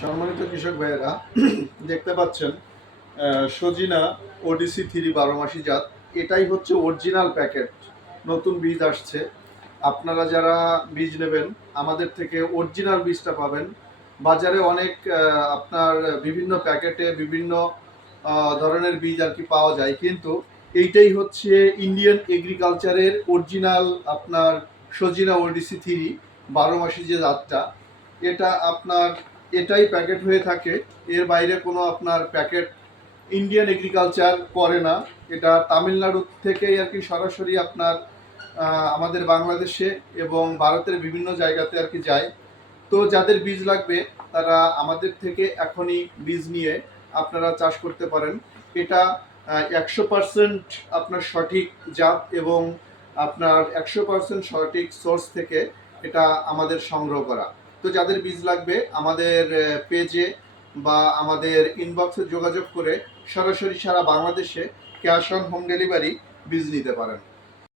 সম্মানিত কৃষক ভাইয়েরা, দেখতে পাচ্ছেন সজিনা ওডিসি 3 12 মাসি জাত। এটাই হচ্ছে অরিজিনাল প্যাকেট। নতুন বীজ আসছে। আপনারা যারা বীজ নেবেন আমাদের থেকে অরিজিনাল বীজটা পাবেন। বাজারে অনেক আপনার বিভিন্ন প্যাকেটে বিভিন্ন ধরনের বীজ আর কি পাওয়া যায়, কিন্তু এইটাই হচ্ছে ইন্ডিয়ান এগ্রিকালচারের অরিজিনাল আপনার সজিনা ওডিসি 3 12 মাসি যে জাতটা, এটা আপনার এটাই প্যাকেট হয়ে থাকে। এর বাইরে কোনো আপনার প্যাকেট ইন্ডিয়ান এগ্রিকালচার করে না। এটা তামিলনাড়ু থেকেই আর কি সরাসরি আপনার আমাদের বাংলাদেশে এবং ভারতের বিভিন্ন জায়গাতে আর কি যায়। তো যাদের বীজ লাগবে তারা আমাদের থেকে এখনই বীজ নিয়ে আপনারা চাষ করতে পারেন। এটা 100% আপনার সঠিক জাত এবং আপনার 100% সঠিক সোর্স থেকে এটা আমাদের সংগ্রহ করা। তো যাদের বীজ লাগবে আমাদের পেজে বা আমাদের ইনবক্সে যোগাযোগ করে সরাসরি সারা বাংলাদেশে ক্যাশ অন হোম ডেলিভারি বীজ নিতে পারেন।